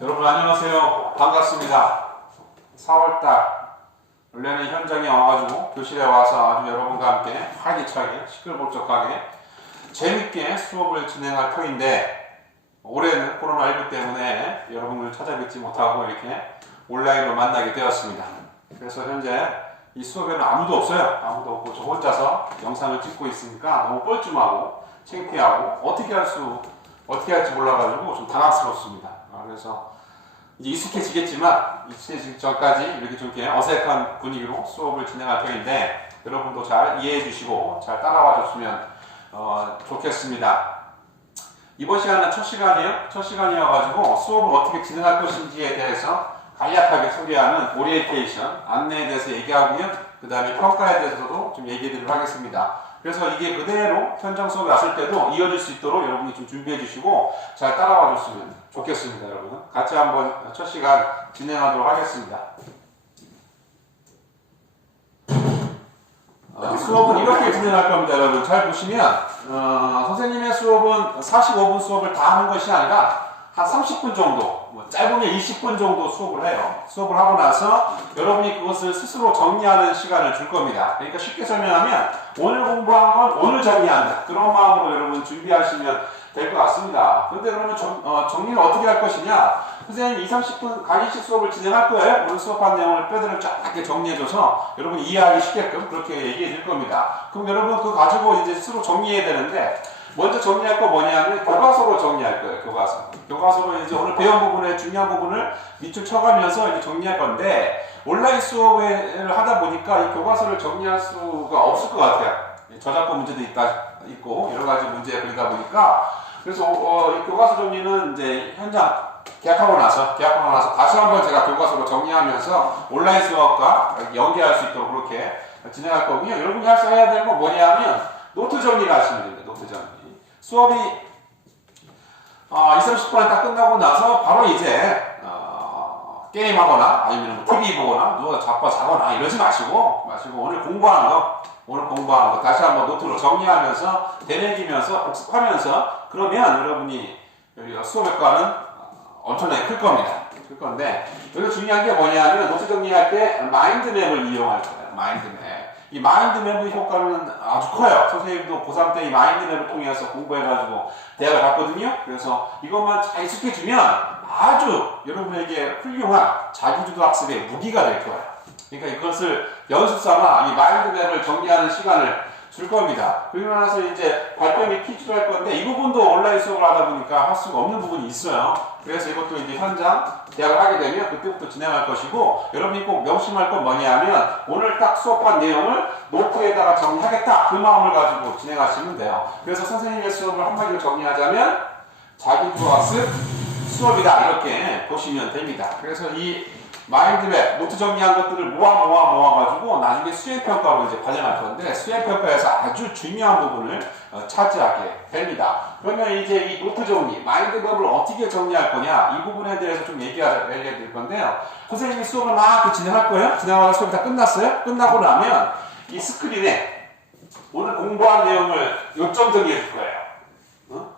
여러분 안녕하세요. 반갑습니다. 4월달 원래는 현장에 와가지고 교실에 와서 아주 여러분과 함께 활기차게 시끌벅적하게 재밌게 수업을 진행할 터인데 올해는 코로나19 때문에 여러분을 찾아뵙지 못하고 이렇게 온라인으로 만나게 되었습니다. 그래서 현재 이 수업에는 아무도 없어요. 아무도 없고 저 혼자서 영상을 찍고 있으니까 너무 뻘쭘하고 창피하고 어떻게 할 수 어떻게 할지 몰라가지고 좀 당황스럽습니다. 아, 그래서 이제 익숙해지겠지만 익숙해지기 전까지 이렇게 좀 어색한 분위기로 수업을 진행할 터인데 여러분도 잘 이해해 주시고 잘 따라와 줬으면 어, 좋겠습니다. 이번 시간은 첫 시간이에요. 첫 시간이어가지고 수업을 어떻게 진행할 것인지에 대해서 간략하게 소개하는 오리엔테이션, 안내에 대해서 얘기하고요. 그 다음에 평가에 대해서도 좀 얘기해 드리도록 하겠습니다. 그래서 이게 그대로 현장 수업이 왔을 때도 이어질 수 있도록 여러분이 좀 준비해 주시고 잘 따라와 줬으면 좋겠습니다, 여러분. 같이 한번 첫 시간 진행하도록 하겠습니다. 어, 수업은 이렇게 진행할 겁니다, 여러분. 잘 보시면, 어, 선생님의 수업은 45분 수업을 다 하는 것이 아니라 한 30분 정도, 뭐 짧으면 20분 정도 수업을 해요. 수업을 하고 나서 여러분이 그것을 스스로 정리하는 시간을 줄 겁니다. 그러니까 쉽게 설명하면 오늘 공부한 건 오늘 정리한다. 그런 마음으로 여러분 준비하시면 될 것 같습니다. 근데 그러면 정, 어, 정리를 어떻게 할 것이냐? 선생님 2, 30분 강의식 수업을 진행할 거예요. 오늘 수업한 내용을 뼈대를 쫙 이렇게 정리해줘서 여러분이 이해하기 쉽게끔 그렇게 얘기해 줄 겁니다. 그럼 여러분 그거 가지고 이제 스스로 정리해야 되는데 먼저 정리할 거 뭐냐면 교과서로 정리할 거예요. 교과서. 교과서로 이제 오늘 배운 부분의 중요한 부분을 밑줄 쳐가면서 이제 정리할 건데 온라인 수업을 하다 보니까 이 교과서를 정리할 수가 없을 것 같아요. 저작권 문제도 있다 있고 여러 가지 문제가 그러다 보니까 그래서 어, 이 교과서 정리는 이제 현장 계약하고 나서 계약하고 나서 다시 한번 제가 교과서로 정리하면서 온라인 수업과 연계할 수 있도록 그렇게 진행할 거고요. 여러분이 할 수 해야 되는 건 뭐냐면 노트 정리를 하시면 됩니다. 노트 정리. 수업이 어, 2, 30분 딱 끝나고 나서 바로 이제 어, 게임하거나 아니면 뭐 TV 보거나 누워 자빠 자거나 이러지 마시고 마시고 오늘 공부하는 거 오늘 공부하는 거 다시 한번 노트로 정리하면서 되뇌기면서 복습하면서 그러면 여러분이 여기 수업 효과는 어, 엄청나게 클 겁니다. 클 건데 여기 중요한 게 뭐냐면 노트 정리할 때 마인드맵을 이용할 거예요. 마인드맵. 이 마인드 맵의 효과는 아주 커요. 선생님도 고3 때 이 마인드 맵을 통해서 공부해가지고 대학을 갔거든요. 그래서 이것만 잘 익숙해지면 아주 여러분에게 훌륭한 자기주도 학습의 무기가 될 거예요. 그러니까 이것을 연습 삼아 이 마인드 맵을 정리하는 시간을 줄 겁니다. 그리고 나서 이제 발표 및 퀴즈도 할 건데 이 부분도 온라인 수업을 하다 보니까 할 수가 없는 부분이 있어요. 그래서 이것도 이제 현장 대학을 하게 되면 그때부터 진행할 것이고 여러분이 꼭 명심할 건 뭐냐면 오늘 딱 수업한 내용을 노트에다가 정리하겠다 그 마음을 가지고 진행하시면 돼요. 그래서 선생님의 수업을 한마디로 정리하자면 자기주도 학습 수업이다 이렇게 보시면 됩니다. 그래서 이 마인드맵, 노트 정리한 것들을 모아 모아 모아가지고 나중에 수행평가로 이제 반영할 건데 수행평가에서 아주 중요한 부분을 어, 차지하게 됩니다. 그러면 이제 이 노트 정리, 마인드맵을 어떻게 정리할 거냐 이 부분에 대해서 좀 얘기해 드릴 건데요. 선생님이 수업을 막 진행할 거예요. 진행하고 수업이 다 끝났어요. 끝나고 나면 이 스크린에 오늘 공부한 내용을 요점 정리해 줄 거예요. 어?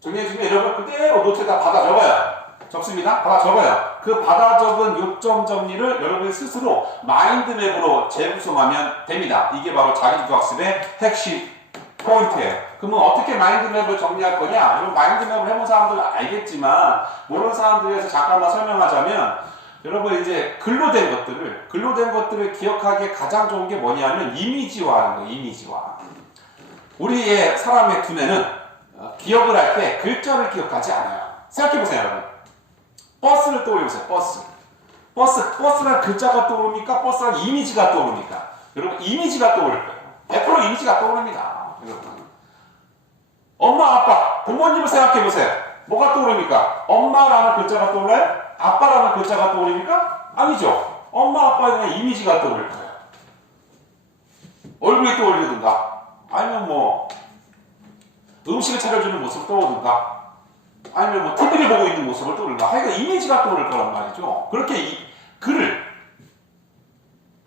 정리해주면 여러분 그대로 노트에다 받아 적어요. 적습니다. 받아 적어요. 그 받아 적은 요점 정리를 여러분이 스스로 마인드맵으로 재구성하면 됩니다. 이게 바로 자기주도 학습의 핵심 포인트예요. 그러면 어떻게 마인드맵을 정리할 거냐? 여러분 마인드맵을 해본 사람들은 알겠지만 모르는 사람들 위해서 잠깐만 설명하자면 여러분 이제 글로 된 것들을 글로 된 것들을 기억하기에 가장 좋은 게 뭐냐면 이미지화하는 거예요. 이미지화. 우리의 사람의 두뇌는 어, 기억을 할 때 글자를 기억하지 않아요. 생각해 보세요, 여러분. 버스를 떠올려보세요, 버스. 버스, 버스란 글자가 떠오릅니까? 버스란 이미지가 떠오릅니까? 여러분, 이미지가 떠오를 거예요. 100% 이미지가 떠오릅니다. 여러분. 엄마, 아빠, 부모님을 생각해보세요. 뭐가 떠오릅니까? 엄마라는 글자가 떠올라요? 아빠라는 글자가 떠오릅니까? 아니죠. 엄마, 아빠의 이미지가 떠오를 거예요. 얼굴이 떠올리든가, 아니면 뭐, 음식을 차려주는 모습을 떠오르든가, 아니면 뭐 TV를 보고 있는 모습을 떠오르든가, 하여간 이미지가 떠오를 거란 말이죠. 그렇게 이, 글을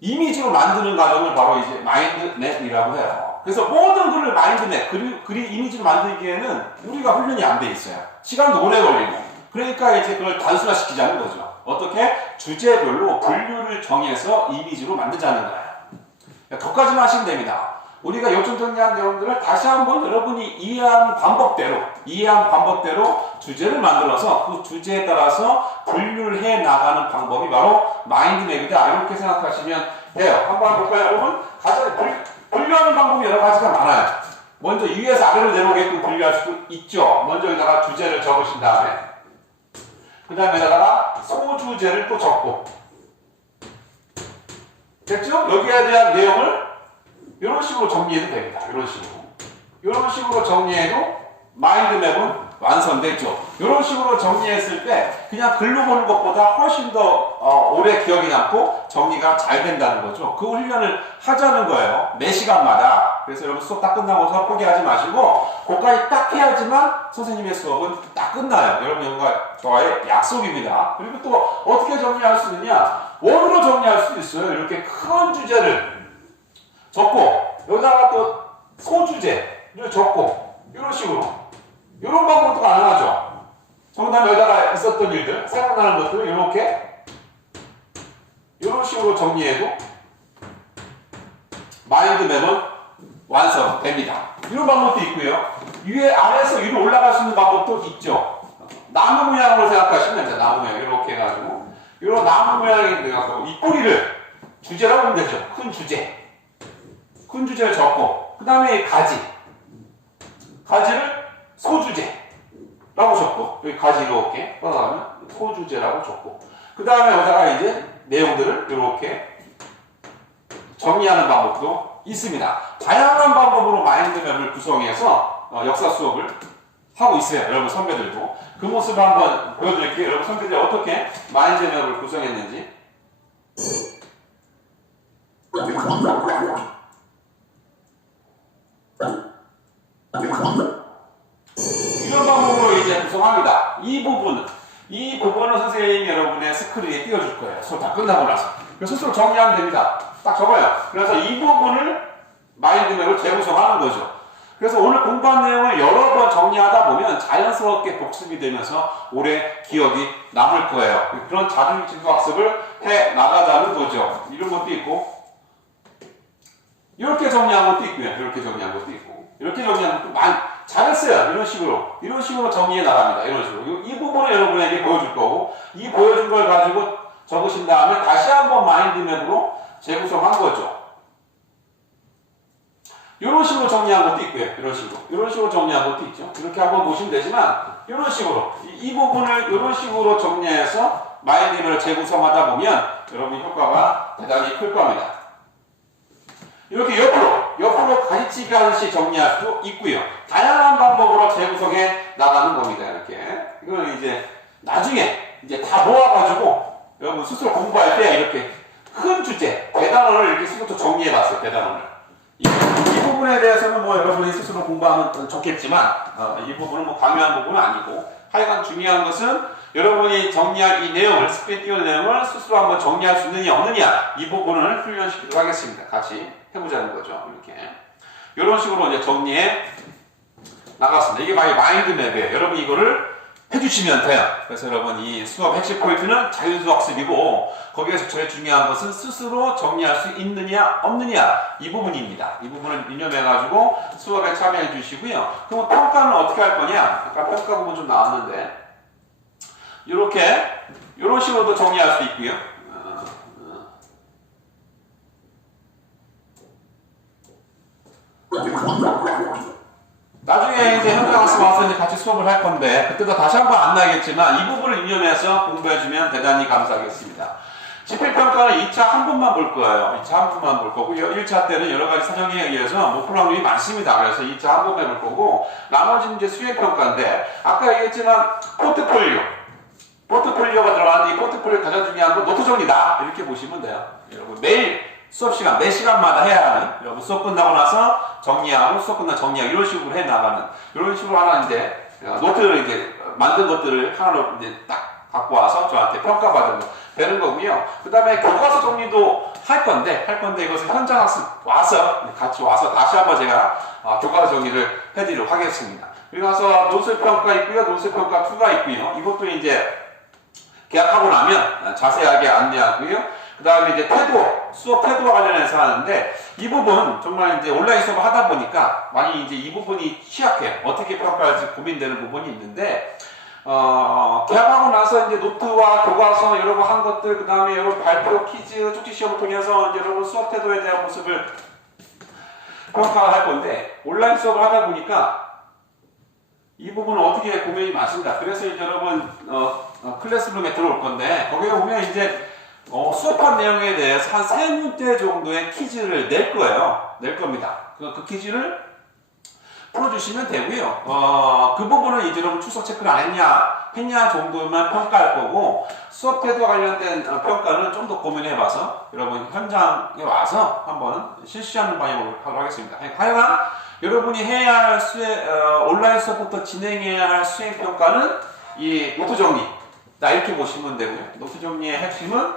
이미지로 만드는 과정을 바로 이제 마인드맵이라고 해요. 그래서 모든 글을 마인드맵, 글이, 글이 이미지로 만들기에는 우리가 훈련이 안 돼 있어요. 시간도 오래 걸리고. 그러니까 이제 그걸 단순화시키자는 거죠. 어떻게 주제별로 분류를 정해서 이미지로 만들자는 거야. 거기까지만 하시면 됩니다. 우리가 요점 정리한 내용들을 다시 한번 여러분이 이해한 방법대로, 이해한 방법대로 주제를 만들어서 그 주제에 따라서 분류를 해 나가는 방법이 바로 마인드맵이다. 이렇게 생각하시면 돼요. 한번 볼까요, 여러분? 가장 분- 분류하는 방법이 여러 가지가 많아요. 먼저 위에서 아래로 내려오게끔 분류할 수도 있죠. 먼저 여기다가 주제를 적으신 다음에 그 다음에다가 소주제를 또 적고 됐죠? 여기에 대한 내용을 이런 식으로 정리해도 됩니다. 이런 식으로. 이런 식으로 정리해도 마인드맵은 완성됐죠. 이런 식으로 정리했을 때 그냥 글로 보는 것보다 훨씬 더 어, 오래 기억이 남고 정리가 잘 된다는 거죠. 그 훈련을 하자는 거예요. 매 시간마다. 그래서 여러분 수업 딱 끝나고서 포기하지 마시고 그까지 딱 해야지만 선생님의 수업은 딱 끝나요. 여러분 여러분과 저와의 약속입니다. 그리고 또 어떻게 정리할 수 있느냐? 원으로 정리할 수 있어요. 이렇게 큰 주제를 적고 여기다가 또 소주제를 적고 이런 식으로 이런 방법도 가능하죠. 정답 여기다가 있었던 일들 생각나는 것들을 이렇게 이런 식으로 정리해도 마인드맵은 완성됩니다. 이런 방법도 있고요. 위에 아래에서 위로 올라갈 수 있는 방법도 있죠. 나무 모양으로 생각하시면 돼요. 나무 모양 이렇게 해가지고 이런 나무 모양이 돼갖고 이 뿌리를 주제라고 하면 되죠. 큰 주제. 큰 주제를 적고 그 다음에 가지 가지를 소주제라고 적고 여기 가지 이렇게 뻗어가면 소주제라고 적고 그 다음에 여기다가 이제 내용들을 이렇게 정리하는 방법도 있습니다. 다양한 방법으로 마인드맵을 구성해서 어, 역사 수업을 하고 있어요. 여러분 선배들도 그 모습을 한번 보여드릴게요. 여러분 선배들이 어떻게 마인드맵을 구성했는지 이런 방법으로 이제 구성합니다. 이 부분은 이 부분은 선생님이 여러분의 스크린에 띄워줄 거예요. 수업 다 끝나고 나서. 스스로 정리하면 됩니다. 딱 적어요. 그래서 이 부분을 마인드맵을 재구성하는 거죠. 그래서 오늘 공부한 내용을 여러 번 정리하다 보면 자연스럽게 복습이 되면서 오래 기억이 남을 거예요. 그런 자동 진도 학습을 해 나가자는 거죠. 이런 것도 있고 이렇게 정리한 것도 있고요. 이렇게 정리한 것도 있고 이렇게 정리한 것도 많이 잘했어요. 이런 식으로 이런 식으로 정리해 나갑니다. 이런 식으로 이, 이 부분을 여러분에게 보여줄 거고 이 보여준 걸 가지고 적으신 다음에 다시 한번 마인드맵으로 재구성한 거죠. 이런 식으로 정리한 것도 있고요. 이런 식으로 이런 식으로 정리한 것도 있죠. 이렇게 한번 보시면 되지만 이런 식으로 이, 이 부분을 이런 식으로 정리해서 마인드맵을 재구성하다 보면 여러분 효과가 대단히 클 겁니다. 이렇게 옆으로, 옆으로 가지치기 하듯이 정리할 수 있고요. 다양한 방법으로 재구성해 나가는 겁니다. 이렇게. 이거는 이제 나중에 이제 다 모아가지고 여러분 스스로 공부할 때 이렇게 큰 주제, 대단원을 이렇게 스스로 정리해 봤어요. 대단원을. 이, 이 부분에 대해서는 뭐 여러분이 스스로 공부하면 좋겠지만, 어, 이 부분은 뭐 강요한 부분은 아니고, 하여간 중요한 것은 여러분이 정리할 이 내용을, 띄운 내용을 스스로 한번 정리할 수 있느냐, 없느냐, 이 부분을 훈련시키도록 하겠습니다. 같이 해보자는 거죠. 이렇게. 이런 식으로 이제 정리해 나갔습니다. 이게 바로 마인드 맵이에요. 여러분 이거를 해주시면 돼요. 그래서 여러분 이 수업 핵심 포인트는 자율수 학습이고 거기에서 제일 중요한 것은 스스로 정리할 수 있느냐 없느냐 이 부분입니다. 이 부분을 유념해가지고 수업에 참여해 주시고요. 그럼 평가는 어떻게 할 거냐? 아까 평가 부분 좀 나왔는데 이렇게 이런 식으로도 정리할 수 있고요. 어, 어. 나중에 이제 현장 학습 와서 이제 같이 수업을 할 건데 그때도 다시 한 번 안 나겠지만 이 부분을 유념해서 공부해주면 대단히 감사하겠습니다. 집필평가는 2차 한 번만 볼 거예요. 2차 한 번만 볼 거고요. 1차 때는 여러 가지 사정에 의해서 확률이 많습니다. 그래서 2차 한 번만 볼 거고 나머지는 이제 수행평가인데 아까 얘기했지만 포트폴리오 포트폴리오가 들어가는데 이 포트폴리오 가장 중요한 건 노트 정리다 이렇게 보시면 돼요. 여러분 매일 수업 시간 매 시간마다 해야 하는 여러분 수업 끝나고 나서 정리하고 수업 끝나 정리하고 이런 식으로 해 나가는 이런 식으로 하나인데 어, 노트를 이제 만든 것들을 하나로 이제 딱 갖고 와서 저한테 평가받은 거 되는 거고요. 그 다음에 교과서 정리도 할 건데 할 건데 이것을 현장 학습 와서 같이 와서 다시 한번 제가 어, 교과서 정리를 해드리도록 하겠습니다. 그리고 나서 논술 평가 있고요. 논술 평가 2가 있고요. 이것도 이제 계약하고 나면 자세하게 안내하고요. 그 다음에 이제 태도, 수업 태도와 관련해서 하는데 이 부분 정말 이제 온라인 수업을 하다 보니까 많이 이제 이 부분이 취약해요. 어떻게 평가할지 고민되는 부분이 있는데 어, 계약하고 나서 이제 노트와 교과서 여러 거한 것들, 그 다음에 여러 발표 퀴즈, 쪽지 시험을 통해서 이제 여러분 수업 태도에 대한 모습을 평가할 건데 온라인 수업을 하다 보니까 이 부분은 어떻게 고민이 많습니다. 그래서 이제 여러분 어, 어, 클래스룸에 들어올 건데 거기에 보면 이제 어, 수업한 내용에 대해서 한 세 문제 정도의 퀴즈를 낼 거예요. 낼 겁니다. 그, 그 퀴즈를 풀어주시면 되고요. 어, 그 부분은 이제 여러분 출석 체크를 안 했냐, 했냐 정도만 평가할 거고, 수업 태도와 관련된 어, 평가는 좀 더 고민해봐서 여러분 현장에 와서 한번 실시하는 방향으로 하도록 하겠습니다. 하여간 여러분이 해야 할 수행, 어, 온라인 수업부터 진행해야 할 수행 평가는 이 노트 정리. 나 이렇게 보시면 되고요. 노트 정리의 핵심은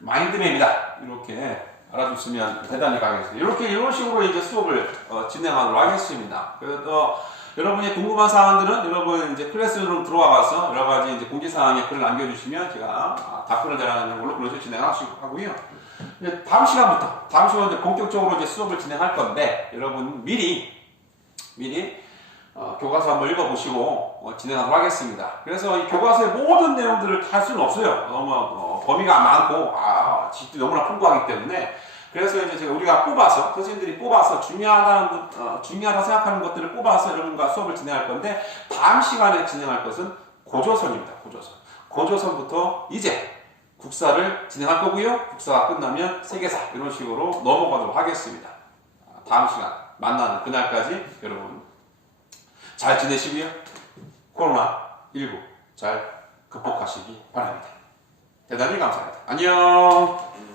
마인드맵이다. 이렇게 알아두시면 대단히 가겠습니다. 이렇게 이런 식으로 이제 수업을 어, 진행하도록 하겠습니다. 그래서 여러분이 궁금한 사항들은 여러분 이제 클래스룸 들어와서 여러 가지 이제 공지 사항에 글을 남겨주시면 제가 아, 답변을 드리는 걸로 그렇게 진행하시고 하고요. 이제 다음 시간부터 다음 시간 이제 본격적으로 이제 수업을 진행할 건데 여러분 미리 미리 어, 교과서 한번 읽어보시고 어, 진행하도록 하겠습니다. 그래서 이 교과서의 모든 내용들을 다 할 수는 없어요. 너무 어, 범위가 많고 아, 지식도 너무나 풍부하기 때문에 그래서 이제 제가 우리가 뽑아서 선생님들이 뽑아서 중요하다는 것, 어, 중요하다 생각하는 것들을 뽑아서 여러분과 수업을 진행할 건데 다음 시간에 진행할 것은 고조선입니다. 고조선. 고조선부터 이제 국사를 진행할 거고요. 국사가 끝나면 세계사 이런 식으로 넘어가도록 하겠습니다. 아, 다음 시간 만나는 그날까지 여러분 잘 지내시고요. 코로나19 잘 극복하시기 바랍니다. 대단히 감사합니다. 안녕!